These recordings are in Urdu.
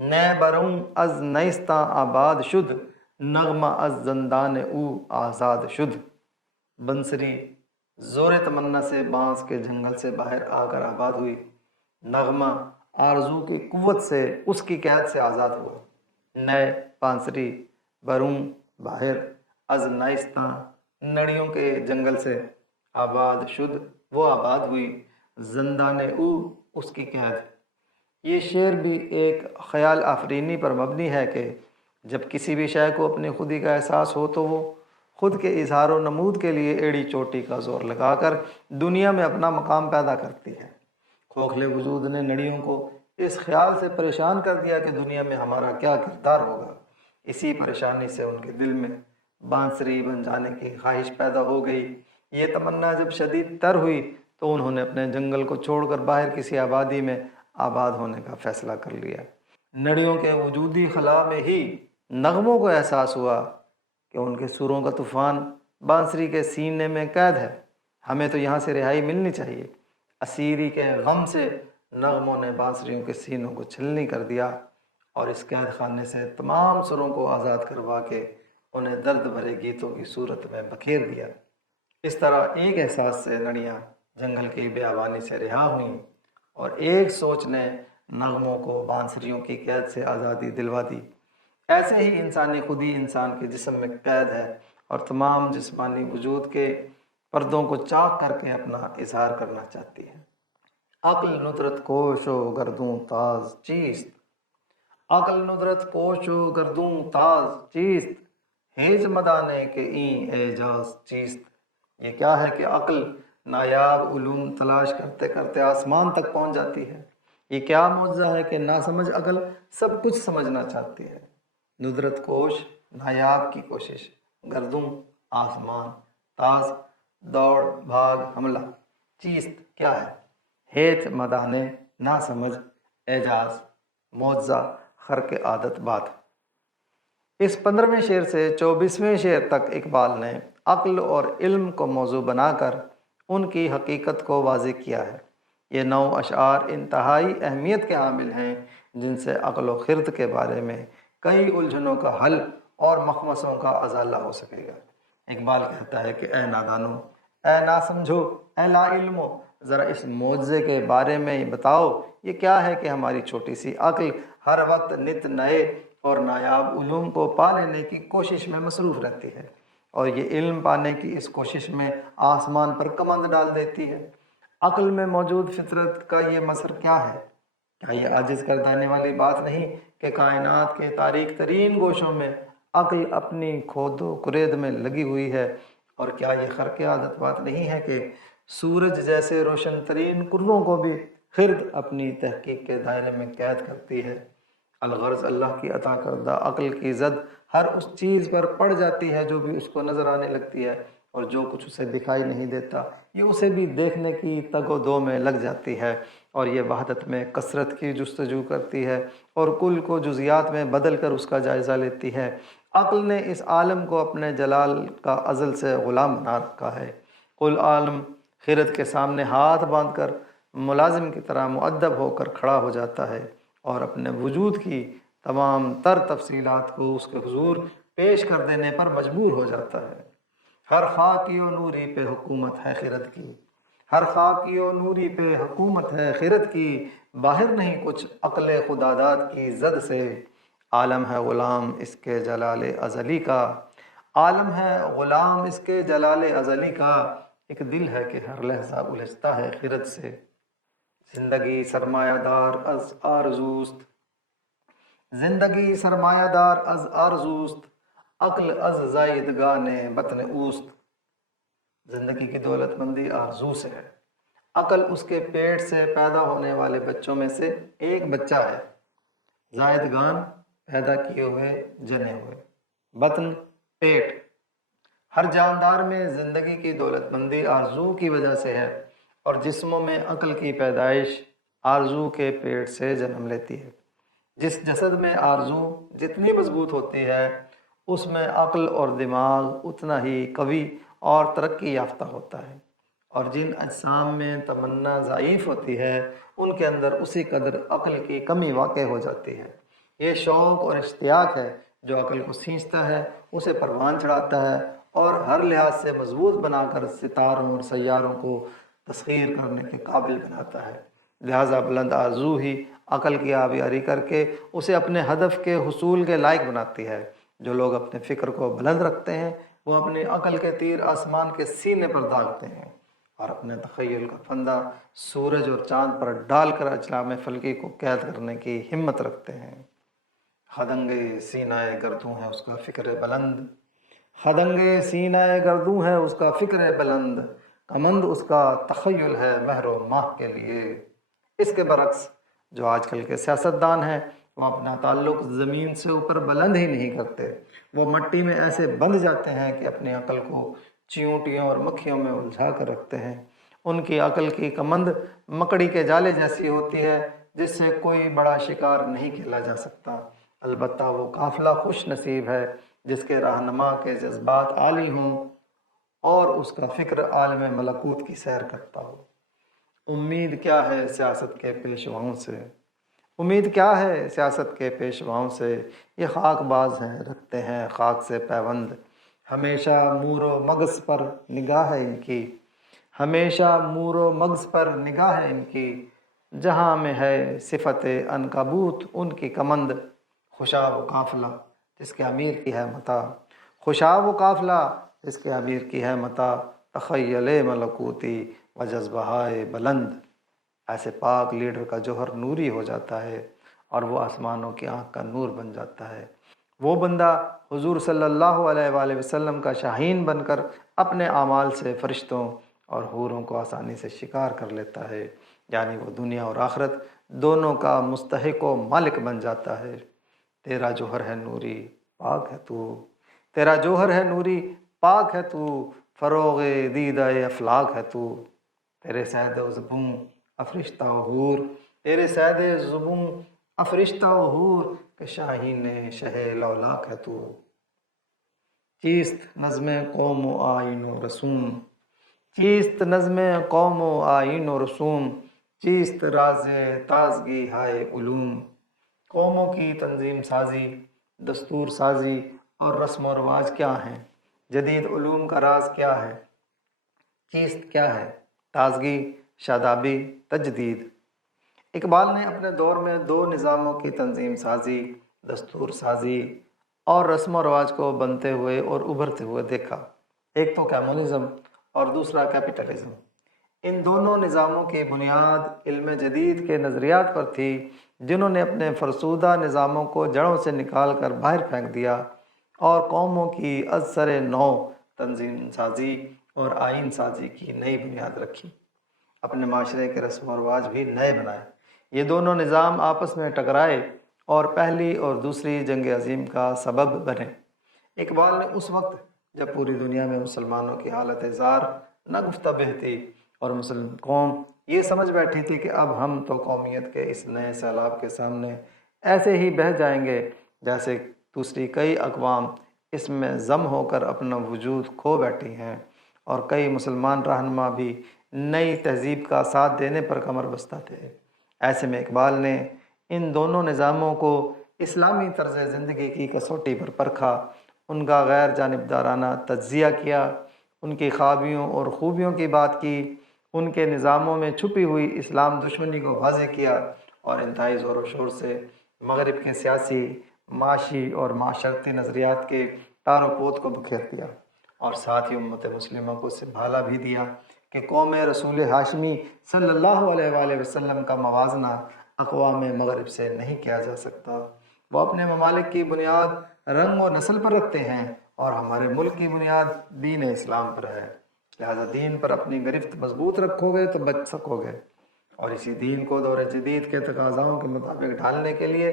نئے بروں از نیستاں آباد شد، نغمہ از زندان او آزاد شد۔ بنسری زور تمنا سے بانس کے جنگل سے باہر آ کر آباد ہوئی، نغمہ آرزو کی قوت سے اس کی قید سے آزاد ہوا۔ نئے بانسری بروں باہر از نیستاں نڑیوں کے جنگل سے آباد شد، وہ آباد ہوئی، زندان او اس کی قید۔ یہ شعر بھی ایک خیال آفرینی پر مبنی ہے کہ جب کسی بھی شے کو اپنی خودی کا احساس ہو تو وہ خود کے اظہار و نمود کے لیے ایڑی چوٹی کا زور لگا کر دنیا میں اپنا مقام پیدا کرتی ہے۔ کھوکھلے وجود نے نڑیوں کو اس خیال سے پریشان کر دیا کہ دنیا میں ہمارا کیا کردار ہوگا۔ اسی پریشانی سے ان کے دل میں بانسری بن جانے کی خواہش پیدا ہو گئی۔ یہ تمنا جب شدید تر ہوئی تو انہوں نے اپنے جنگل کو چھوڑ کر باہر کسی آبادی میں آباد ہونے کا فیصلہ کر لیا۔ نڑیوں کے وجودی خلا میں ہی نغموں کو احساس ہوا کہ ان کے سروں کا طوفان بانسری کے سینے میں قید ہے، ہمیں تو یہاں سے رہائی ملنی چاہیے۔ اسیری کے غم سے نغموں نے بانسریوں کے سینوں کو چھلنی کر دیا اور اس قید خانے سے تمام سروں کو آزاد کروا کے انہیں درد بھرے گیتوں کی صورت میں بکھیر دیا۔ اس طرح ایک احساس سے نڑیاں جنگل کی بیابانی سے رہا ہوئیں اور ایک سوچ نے نغموں کو بانسریوں کی قید سے آزادی دلوا دی۔ ایسے ہی انسانی خودی انسان کے جسم میں قید ہے اور تمام جسمانی وجود کے پردوں کو چاک کر کے اپنا اظہار کرنا چاہتی ہے۔ عقل ندرت کوش و گردوں تاز چیست، عقل ندرت پوش و گردوں تاز چیست، ہیج مدانے کے این اعجاز چیست۔ یہ کیا ہے کہ عقل نایاب علوم تلاش کرتے کرتے آسمان تک پہنچ جاتی ہے۔ یہ کیا معجزہ ہے کہ ناسمجھ عقل سب کچھ سمجھنا چاہتی ہے۔ ندرت کوش نایاب کی کوشش، گردوں آسمان، تاز دوڑ بھاگ حملہ، چیست کیا ہے، ہیت مدانے نا سمجھ، اعجاز معجزہ، خرق عادت بات۔ اس 15ویں شعر سے 24ویں شعر تک اقبال نے عقل اور علم کو موضوع بنا کر ان کی حقیقت کو واضح کیا ہے۔ یہ 9 اشعار انتہائی اہمیت کے حامل ہیں جن سے عقل و خرد کے بارے میں کئی الجھنوں کا حل اور مخمصوں کا ازالہ ہو سکے گا۔ اقبال کہتا ہے کہ اے نادانو، اے نا سمجھو، اے لا علمو، ذرا اس معجزے کے بارے میں بتاؤ، یہ کیا ہے کہ ہماری چھوٹی سی عقل ہر وقت نت نئے اور نایاب علوم کو پا لینے کی کوشش میں مصروف رہتی ہے اور یہ علم پانے کی اس کوشش میں آسمان پر کمند ڈال دیتی ہے۔ عقل میں موجود فطرت کا یہ مظہر کیا ہے؟ کیا یہ عاجز کر دینے والی بات نہیں کہ کائنات کے تاریک ترین گوشوں میں عقل اپنی کھود و کرید میں لگی ہوئی ہے؟ اور کیا یہ خرق عادت بات نہیں ہے کہ سورج جیسے روشن ترین کروں کو بھی خرد اپنی تحقیق کے دائرے میں قید کرتی ہے؟ الغرض اللہ کی عطا کردہ عقل کی زد ہر اس چیز پر پڑ جاتی ہے جو بھی اس کو نظر آنے لگتی ہے، اور جو کچھ اسے دکھائی نہیں دیتا یہ اسے بھی دیکھنے کی تگ و دو میں لگ جاتی ہے، اور یہ وحدت میں کثرت کی جستجو کرتی ہے اور کل کو جزیات میں بدل کر اس کا جائزہ لیتی ہے۔ عقل نے اس عالم کو اپنے جلال کا ازل سے غلام بنا رکھا ہے۔ کل عالم خرد کے سامنے ہاتھ باندھ کر ملازم کی طرح مؤدب ہو کر کھڑا ہو جاتا ہے اور اپنے وجود کی تمام تر تفصیلات کو اس کے حضور پیش کر دینے پر مجبور ہو جاتا ہے۔ ہر خاکی و نوری پہ حکومت ہے خرد کی، ہر خاکی و نوری پہ حکومت ہے خرد کی، باہر نہیں کچھ عقل خداداد کی زد سے، عالم ہے غلام اس کے جلال ازلی کا، عالم ہے غلام اس کے جلال ازلی کا، ایک دل ہے کہ ہر لحظہ الجھتا ہے خرد سے، زندگی سرمایہ دار از آرزوست، زندگی سرمایہ دار از آرزوست، عقل از زائدگان بطن اوست۔ زندگی کی دولت مندی آرزو سے ہے، عقل اس کے پیٹ سے پیدا ہونے والے بچوں میں سے ایک بچہ ہے، زائدگان پیدا کیے ہوئے جنے ہوئے، بطن پیٹ۔ ہر جاندار میں زندگی کی دولت مندی آرزو کی وجہ سے ہے، اور جسموں میں عقل کی پیدائش آرزو کے پیٹ سے جنم لیتی ہے۔ جس جسد میں آرزو جتنی مضبوط ہوتی ہے اس میں عقل اور دماغ اتنا ہی قوی اور ترقی یافتہ ہوتا ہے، اور جن اجسام میں تمنا ضعیف ہوتی ہے ان کے اندر اسی قدر عقل کی کمی واقع ہو جاتی ہے۔ یہ شوق اور اشتیاق ہے جو عقل کو سینچتا ہے، اسے پروان چڑھاتا ہے اور ہر لحاظ سے مضبوط بنا کر ستاروں اور سیاروں کو تسخیر کرنے کے قابل بناتا ہے۔ لہٰذا بلند آرزو ہی عقل کی آبیاری کر کے اسے اپنے ہدف کے حصول کے لائق بناتی ہے۔ جو لوگ اپنے فکر کو بلند رکھتے ہیں وہ اپنی عقل کے تیر آسمان کے سینے پر داغتے ہیں اور اپنے تخیل کا پھندا سورج اور چاند پر ڈال کر اجرام فلکی کو قید کرنے کی ہمت رکھتے ہیں۔ خدنگ سینہ گردوں ہے اس کا فکر بلند، خدنگ سینہ گردوں ہے اس کا فکر بلند، کمند اس کا تخیل ہے مہر و ماہ کے لیے۔ اس کے برعکس جو آج کل کے سیاستدان ہیں وہ اپنا تعلق زمین سے اوپر بلند ہی نہیں کرتے، وہ مٹی میں ایسے بندھ جاتے ہیں کہ اپنی عقل کو چیونٹیوں اور مکھیوں میں الجھا کر رکھتے ہیں۔ ان کی عقل کی کمند مکڑی کے جالے جیسی ہوتی ہے جس سے کوئی بڑا شکار نہیں کھیلا جا سکتا۔ البتہ وہ قافلہ خوش نصیب ہے جس کے رہنما کے جذبات عالی ہوں اور اس کا فکر عالم ملکوت کی سیر کرتا ہو۔ امید کیا ہے سیاست کے پیشواؤں سے، امید کیا ہے سیاست کے پیشواؤں سے، یہ خاک باز ہیں رکھتے ہیں خاک سے پیوند، ہمیشہ مور و مغز پر نگاہ ہے ان کی، ہمیشہ مور و مغز پر نگاہ ہے ان کی، جہاں میں ہے صفت عنکبوت ان کی کمند، خوشاب و قافلہ جس کے امیر کی ہے متا، خوشاب و قافلہ جس کے امیر کی ہے متا، تخیل ملکوتی و جذبہائے بلند۔ ایسے پاک لیڈر کا جوہر نوری ہو جاتا ہے اور وہ آسمانوں کی آنکھ کا نور بن جاتا ہے۔ وہ بندہ حضور صلی اللہ علیہ وآلہ وسلم کا شاہین بن کر اپنے اعمال سے فرشتوں اور حوروں کو آسانی سے شکار کر لیتا ہے، یعنی وہ دنیا اور آخرت دونوں کا مستحق و مالک بن جاتا ہے۔ تیرا جوہر ہے نوری پاک ہے تو، تیرا جوہر ہے نوری پاک ہے تو، فروغ دیدہ افلاک ہے تو، تیرے سید و زبوں افرشتہ و حور، تیرے سید زبوں افرشتہ و حور کہ شاہین شہ لولاک ہے تو۔ چیست نظم قوم و آئین و رسوم، چیست نظم قوم و آئین و رسوم، چیست راز تازگی ہائے علوم۔ قوموں کی تنظیم سازی، دستور سازی اور رسم و رواج کیا ہیں؟ جدید علوم کا راز کیا ہے؟ چیست کیا ہے؟ تازگی، شادابی، تجدید۔ اقبال نے اپنے دور میں دو نظاموں کی تنظیم سازی، دستور سازی اور رسم و رواج کو بنتے ہوئے اور ابھرتے ہوئے دیکھا۔ ایک تو کمیونزم اور دوسرا کیپٹلزم۔ ان دونوں نظاموں کی بنیاد علم جدید کے نظریات پر تھی جنہوں نے اپنے فرسودہ نظاموں کو جڑوں سے نکال کر باہر پھینک دیا اور قوموں کی از سر نو تنظیم سازی اور آئین سازی کی نئی بنیاد رکھی، اپنے معاشرے کے رسم و رواج بھی نئے بنائے۔ یہ دونوں نظام آپس میں ٹکرائے اور پہلی اور دوسری جنگ عظیم کا سبب بنے۔ اقبال نے اس وقت جب پوری دنیا میں مسلمانوں کی حالت زار نگفتہ بہ تھی اور مسلم قوم یہ سمجھ بیٹھی تھی کہ اب ہم تو قومیت کے اس نئے سیلاب کے سامنے ایسے ہی بہہ جائیں گے جیسے دوسری کئی اقوام اس میں ضم ہو کر اپنا وجود کھو بیٹھی ہیں، اور کئی مسلمان رہنما بھی نئی تہذیب کا ساتھ دینے پر کمر بستہ تھے۔ ایسے میں اقبال نے ان دونوں نظاموں کو اسلامی طرز زندگی کی کسوٹی پر پرکھا، ان کا غیر جانبدارانہ تجزیہ کیا، ان کی خابیوں اور خوبیوں کی بات کی، ان کے نظاموں میں چھپی ہوئی اسلام دشمنی کو واضح کیا اور انتہائی زور و شور سے مغرب کے سیاسی، معاشی اور معاشرتی نظریات کے تار و پود کو بکھیر دیا، اور ساتھ ہی امت مسلمہ کو سنبھالا بھی دیا کہ قوم رسول ہاشمی صلی اللہ علیہ وآلہ وسلم کا موازنہ اقوام مغرب سے نہیں کیا جا سکتا۔ وہ اپنے ممالک کی بنیاد رنگ و نسل پر رکھتے ہیں اور ہمارے ملک کی بنیاد دین اسلام پر ہے، لہذا دین پر اپنی گرفت مضبوط رکھو گے تو بچ سکو گے، اور اسی دین کو دور جدید کے تقاضاؤں کے مطابق ڈھالنے کے لیے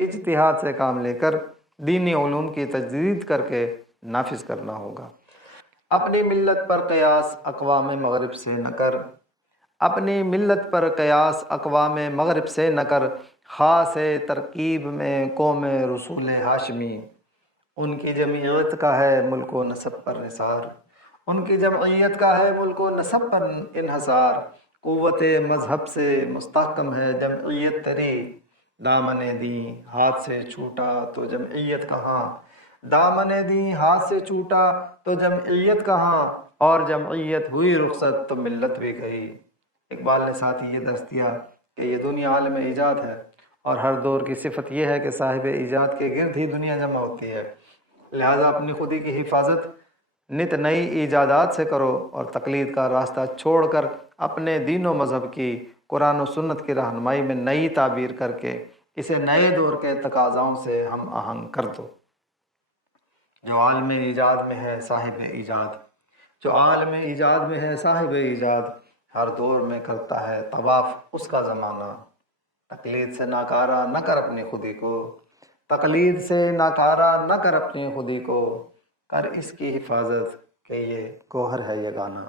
اجتہاد سے کام لے کر دینی علوم کی تجدید کر کے نافذ کرنا ہوگا۔ اپنی ملت پر قیاس اقوام مغرب سے نہ کر، اپنی ملت پر قیاس اقوام مغرب سے نہ کر، خاص ترکیب میں قوم رسول ہاشمی، ان کی جمعیت کا ہے ملک و نسب پر نثار، ان کی جمعیت کا ہے ملک و نسب پر انحصار، قوت مذہب سے مستحکم ہے جمعیت تری، دامن دی ہاتھ سے چھوٹا تو جمعیت کہاں، دامن دی ہاتھ سے چھوٹا تو جمعیت کہاں، اور جمعیت ہوئی رخصت تو ملت بھی گئی۔ اقبال نے ساتھ ہی یہ درس دیا کہ یہ دنیا عالم ایجاد ہے، اور ہر دور کی صفت یہ ہے کہ صاحب ایجاد کے گرد ہی دنیا جمع ہوتی ہے، لہٰذا اپنی خودی کی حفاظت نت نئی ایجادات سے کرو، اور تقلید کا راستہ چھوڑ کر اپنے دین و مذہب کی، قرآن و سنت کی رہنمائی میں نئی تعبیر کر کے اسے نئے دور کے تقاضاؤں سے ہم آہنگ کر دو۔ جو عالم ایجاد میں ہے صاحب ایجاد، جو عالم ایجاد میں ہے صاحب ایجاد، ہر دور میں کرتا ہے طواف اس کا زمانہ۔ تقلید سے ناکارہ نہ کر اپنی خودی کو، تقلید سے ناکارہ نہ کر اپنی خودی کو، کر اس کی حفاظت کہ یہ گوہر ہے یہ گانا۔